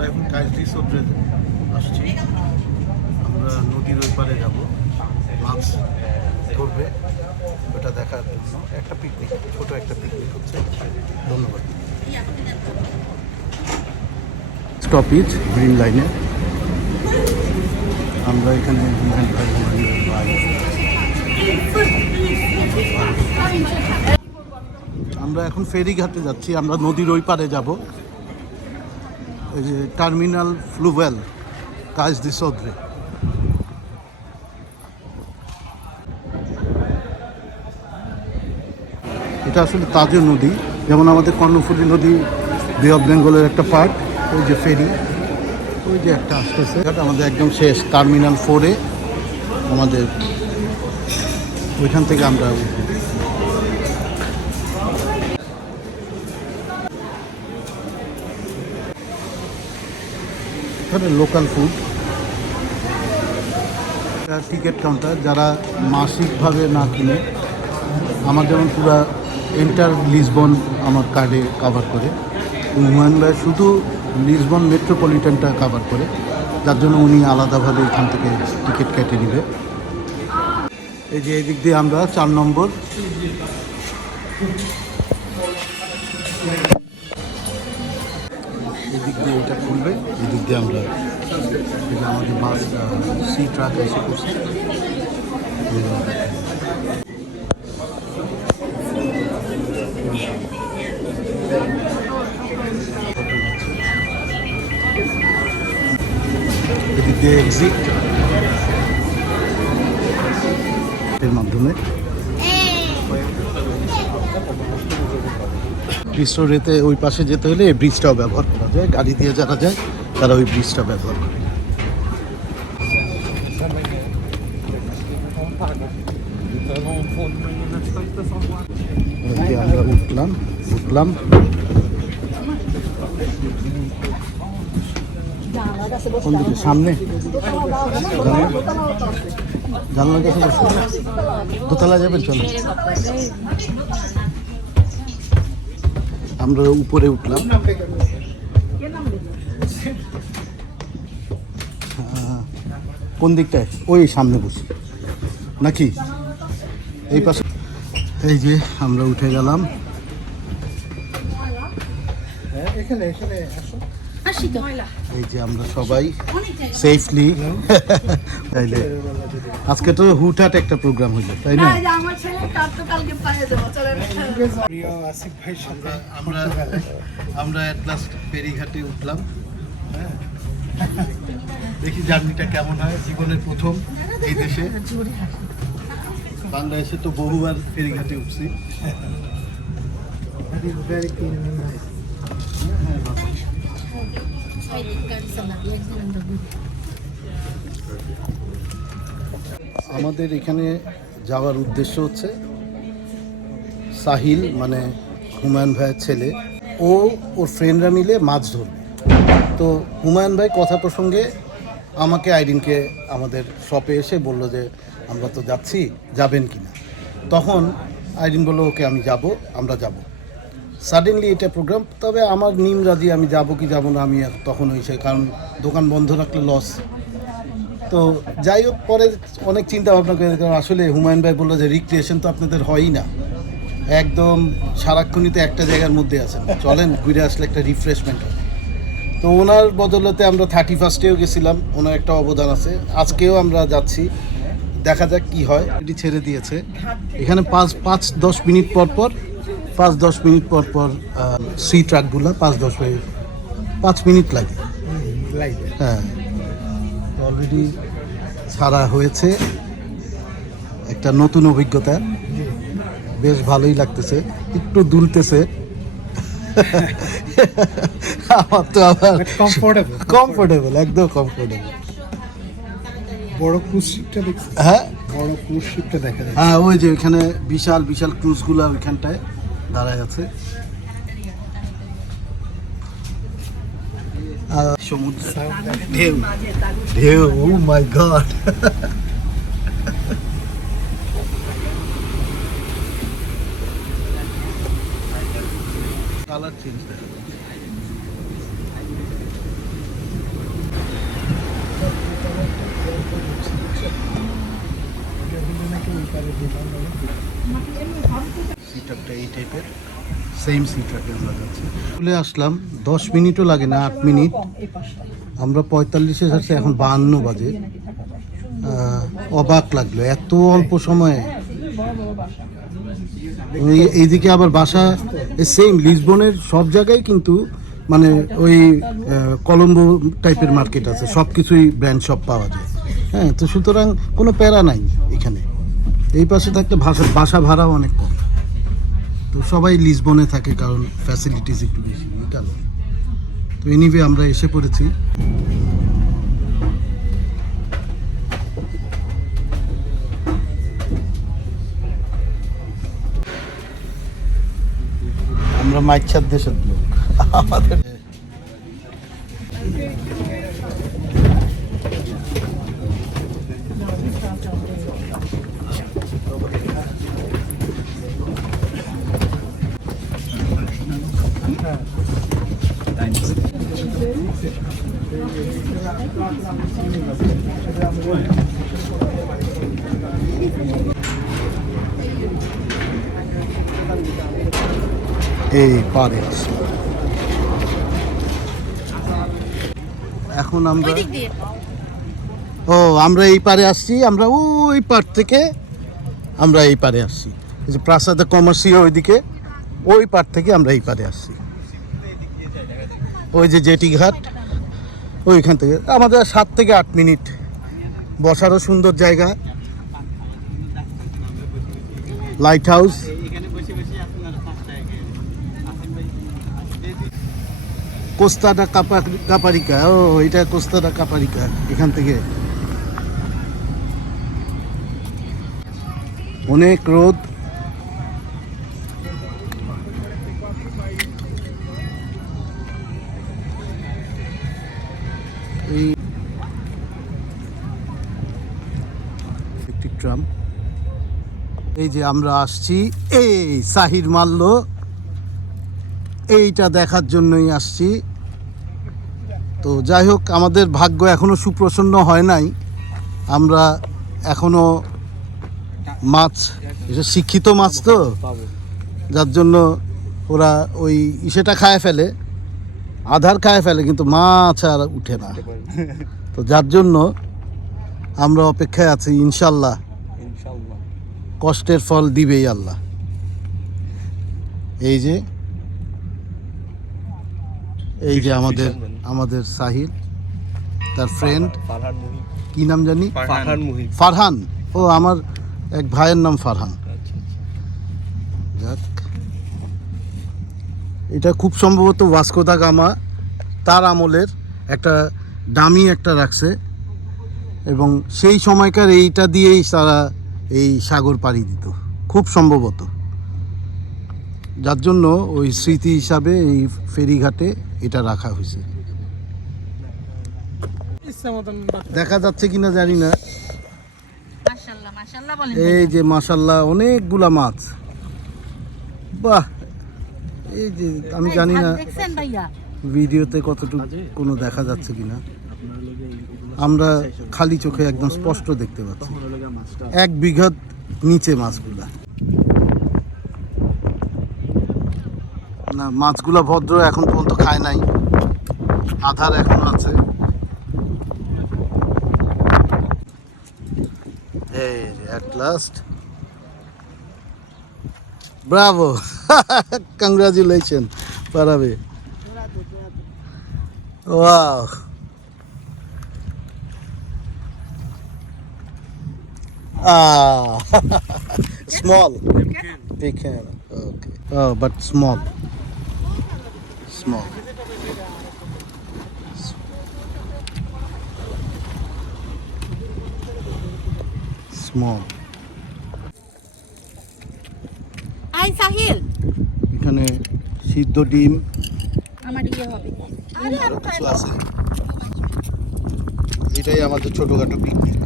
আমরা এখন কাজটি সদ্রে আসছি। আমরা নদীর ওই পারে যাব, মাছ ধরবে, ওটা দেখার জন্য একটা পিকনিক, ছোট একটা পিকনিক হচ্ছে। ধন্যবাদ। স্টপেজ গ্রিন লাইনে আমরা এখানে আমরা এখন ফেরিঘাটে যাচ্ছি। আমরা নদীর ওই পারে যাব, এই যে টার্মিনাল ফ্লুভেল কাজ দি সদ্রে। এটা আসলে তাজা নদী, যেমন আমাদের কর্ণফুলী নদী বে অফ বেঙ্গলের একটা পার্ট। ওই যে ফেরি, ওই যে একটা আসতেছে, আমাদের একদম শেষ টার্মিনাল 4-এ আমাদের, ওইখান থেকে আমরা এখানে লোকাল ফুড, টিকিট কাউন্টার। যারা মাসিকভাবে না কিনে, আমার যেমন পুরো এন্টার লিসবন আমার কার্ডে কাভার করে, হুমায়ুন ভাই শুধু লিসবন মেট্রোপলিটনটা কাভার করে, যার জন্য উনি আলাদাভাবে এখান থেকে টিকিট কেটে নেবে। এই যে এদিক দিয়ে আমরা 4 নম্বর, এদিক দিয়ে এটা খুলবে, এদিক দিয়ে আমরা, আমাদের বাস সি ট্রাক এসে করছে। এদিক দিয়ে এক্সিট এর মাধ্যমে ব্রিস্টোরেতে ওই পাশে যেতে হলে এই ব্রিজটাও ব্যবহার করা যায়। গাড়ি দিয়ে যারা যায় তারা ওই ব্রিজটা ব্যবহার করে। আমরা উঠলাম কোন দিকে? সামনে জানলার কাছে বসে দোতলা যাবেন, চলো। আমরা উপরে উঠলাম, কোন দিকটায়? ওই সামনে বসি নাকি এই পাশে? এই যে আমরা উঠে গেলাম। এই যে আমরা সবাই সেফলি, তাইলে আজকে তো হুটহাট একটা প্রোগ্রাম হইলো, তাই না? আমরা এট লাস্ট ফেরিঘাটে উঠলাম। দেখি জার্নিটা কেমন হয়। জীবনের প্রথম এই দেশে, বাংলাদেশে তো বহুবার ফেরিঘাটে উঠছি। আমাদের এখানে যাওয়ার উদ্দেশ্য হচ্ছে সাহিল, মানে হুমায়ুন ভাইয়ের ছেলে, ওর ফ্রেন্ডরা মিলে মাছ ধরবে। তো হুমায়ুন ভাই কথা প্রসঙ্গে আমাকে আইডিনকে আমাদের শপে এসে বলল যে আমরা তো যাচ্ছি, যাবেন কি না? তখন আইডিন বললো ওকে আমি যাব, আমরা যাব। সাডেনলি এটা প্রোগ্রাম, তবে আমার নিম রাজি, আমি যাব কি যাব না আমি তখন হয়েছে, কারণ দোকান বন্ধ রাখলে লস। তো যাই হোক, পরে অনেক চিন্তা ভাবনা করে, কারণ আসলে হুমায়ুন ভাই বললো যে রিক্রিয়েশন তো আপনাদের হয়ই না, একদম সারাক্ষণই তো একটা জায়গার মধ্যে আছেন, চলেন ঘুরে আসলে একটা রিফ্রেশমেন্ট হয়। তো ওনার বদলতে আমরা 31-এও গেছিলাম, ওনার একটা অবদান আছে। আজকেও আমরা যাচ্ছি, দেখা যাক কি হয়। এটি ছেড়ে দিয়েছে এখানে 5-10 মিনিট পর পর 5-10 মিনিট পর পর সি ট্রাকগুলো 5 মিনিট লাগে। হ্যাঁ, অলরেডি ছাড়া হয়েছে, একটা নতুন অভিজ্ঞতা, বেশ ভালোই লাগতেছে, একটু দুলতেছে। আমার তো আবার কমফোর্টেবল, একদম কমফোর্টেবল। বড় ক্রুজ শিপটা দেখছি। হ্যাঁ, বড় ক্রুজ শিপটা দেখা যায়। হ্যাঁ, ওই যে ওইখানে বিশাল বিশাল ক্রুজগুলো ওইখানটায় দাঁড়ায় আছে। সমুদ্র ঢেউ ঢেউ, oh my god. Colour change. সিটআপটা এই টাইপের সেম সিটআপে আমরা যাচ্ছি। চলে আসলাম, 10 মিনিটও লাগে না, 8 মিনিট। আমরা 45-এ যাচ্ছি, এখন 52 বাজে। অবাক লাগলো এত অল্প সময়ে। এইদিকে আবার বাসা সেম লিসবনের সব জায়গায়, কিন্তু মানে ওই কলম্বো টাইপের মার্কেট আছে, সব কিছুই ব্র্যান্ড শপ পাওয়া যায়। হ্যাঁ, তো সুতরাং কোনো প্যারা নাই এখানে। এই পাশে থাকতে বাসা ভাড়াও অনেক কম, তো সবাই লিসবনে থাকে কারণ ফ্যাসিলিটিস একটু বেশি, এই কারণ। তো এনিওয়ে আমরা এসে পড়েছি। আমরা মাইচ্ছার দেশের লোক আমাদের। এই পারে আসি এখন আমরা। আমরা এই পারে আসছি, আমরা ওই পার থেকে আমরা এই পারে আসছি। এই যে প্রাসাদে কমার্সিয়া ওইদিকে, ওই পার থেকে আমরা এই পারে আসছি। ওই যে জেটি ঘাট, ওইখান থেকে আমাদের 7 থেকে 8 মিনিট। বসারও সুন্দর জায়গা, লাইট হাউস। কোস্তাডা কাপারিকা, এটা কোস্তাডা কাপারিকা। এখান থেকে অনেক রোদ। এই একটি ট্রাম। এই যে আমরা আসছি, এই সাহির মাল্ল, এইটা দেখার জন্যই আসছি। তো যাই হোক, আমাদের ভাগ্য এখনো সুপ্রসন্ন হয় নাই। আমরা এখনো মাছ, এটা শিক্ষিত মাছ তো, যার জন্য ওরা ওই ইসেটা খায় ফেলে, আধার খায় ফেলে, কিন্তু মাছ আর উঠে না। তো যার জন্য আমরা অপেক্ষায় আছি, ইনশাল্লাহ কষ্টের ফল দিবেই আল্লাহ। এই যে আমাদের সাহিল, তার ফ্রেন্ড, কি নাম জানি, ফারহান। ও আমার এক ভাইয়ের নাম ফারহান। যাক, এটা খুব সম্ভবত ভাস্কো দা গামা তার আমলের একটা ডামি একটা রাখছে, এবং সেই সময়কার এইটা দিয়েই তারা এই সাগর পাড়ি দিত খুব সম্ভবত। যার জন্য ওই স্মৃতি হিসাবে এই ফেরিঘাটে এটা রাখা হয়েছে। দেখা যাচ্ছে কিনা জানি না। এই যে মাশাল্লাহ অনেকগুলা মাছ, বাহ। এই যে আমি জানি না ভিডিওতে কতটুকু কোনো দেখা যাচ্ছে কিনা, আমরা খালি চোখে একদম স্পষ্ট দেখতে পাচ্ছি 1 বিঘা নিচে মাছগুলা। না, মাছগুলা ভদ্র, এখন পর্যন্ত খায় নাই, আধার এখন আছে। এই at last, bravo, congratulations, Parabe. Wow. Small. Pecan. Okay. Oh, but small. Small. Small. I Sahil, এখানে সিদ্ধ ডিম আমার ইয়ে হবে। আরো কিছু আছে। এটাই আমাদের ছোটখাটো পিকনিক।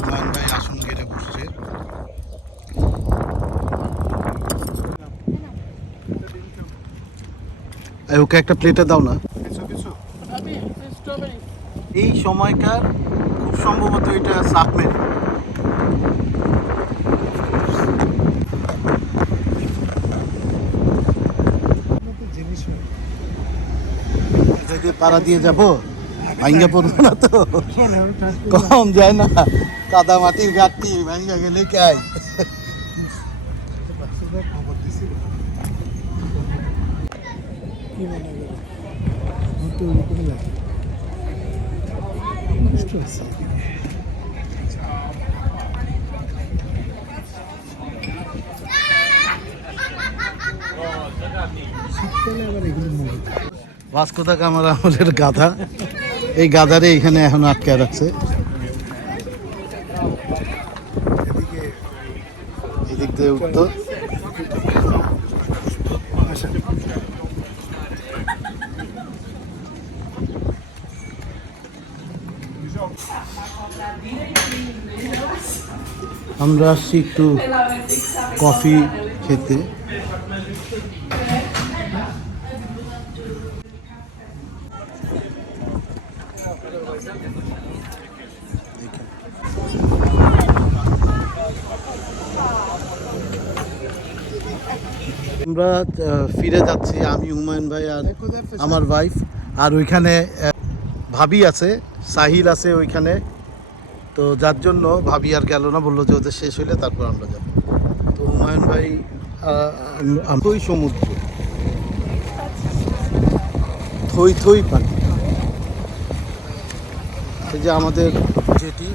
হুমায়ুন ভাই আসন ঘেরে বসছে। ওকে একটা প্লেটে দাও না। এই সময়কার খুব সম্ভবত এটা সাবমেরিন, পাড়া দিয়ে যাব, ভাঙ্গা পড়বো না তো? কম যায় না, কাদা মাটির ঘাটতি, ভাঙ্গা গেলে কাই। খবর দিছি কি মনে করে আমার তো ওরকমই লাগে কষ্ট আছে শীতকালে আবার এগুলো মনে ভাস্কো দা গামার আমাদের গাধা, এই গাধারে এখানে এখন আটকে রাখছে। এদিকে এদিক দিয়ে উঠতো। আসা আমরা আসছি একটু কফি খেতে। আমরা ফিরে যাচ্ছি, আমি হুমায়ুন ভাই আর আমার ওয়াইফ, আর ওইখানে ভাবি আছে, সাহিল আছে ওইখানে। তো যার জন্য ভাবি আর গেল না, বললো যে ওদের শেষ হইলে তারপর আমরা যাব। তো হুমায়ুন ভাই ওই সমুদ্র থই থই পানি, এই যে আমাদের যেটি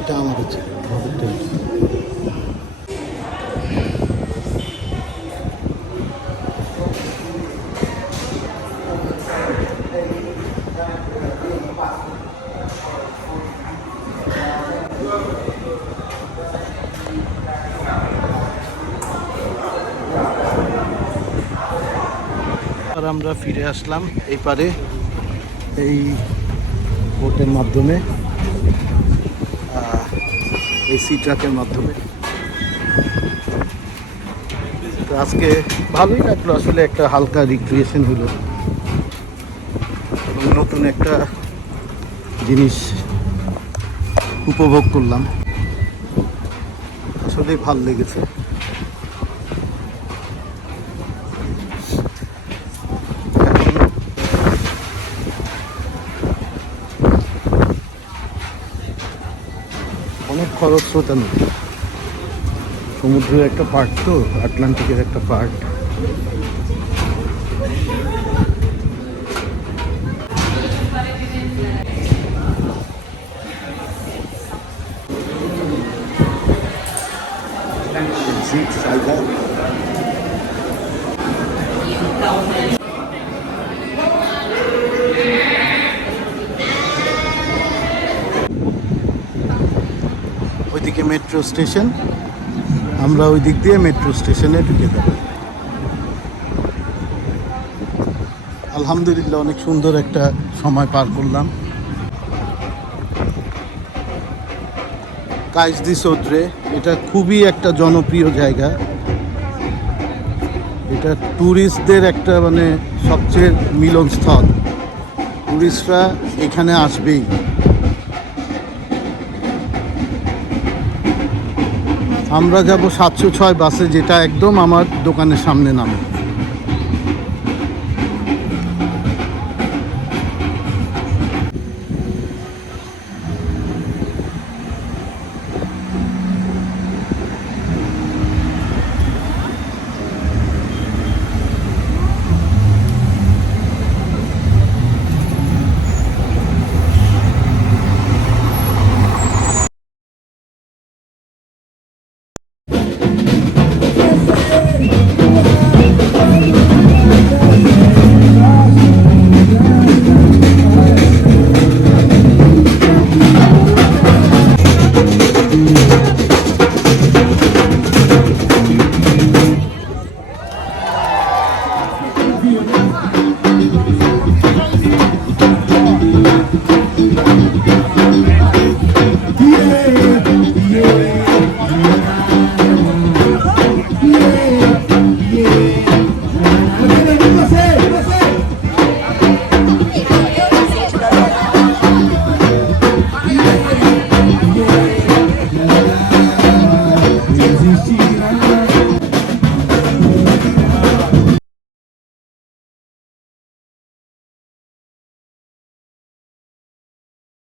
এটা আমাদের ছিল আমাদের ট্রেন। আর আমরা ফিরে আসলাম এই পারে, এই বোটের মাধ্যমে, এই সি ট্রাকের মাধ্যমে। তো আজকে ভালোই লাগলো, আসলে একটা হালকা রিক্রিয়েশন হলো এবং নতুন একটা জিনিস উপভোগ করলাম, আসলে ভালো লেগেছে। অনেক খরস্রোতা নদী, সমুদ্রের একটা পার্ট, তো আটলান্টিকের একটা পার্ট। ওইদিকে মেট্রো স্টেশন, আমরা ওই দিক দিয়ে মেট্রো স্টেশনে ঢুকে যাব। আলহামদুলিল্লাহ অনেক সুন্দর একটা সময় পার করলাম। কাইজদি চৌধুরী, এটা খুবই একটা জনপ্রিয় জায়গা, এটা ট্যুরিস্টদের একটা মানে সবচেয়ে মিলনস্থল, ট্যুরিস্টরা এখানে আসবেই। আমরা যাব 706 বাসে, যেটা একদম আমার দোকানের সামনে নামে। সৃষ্টি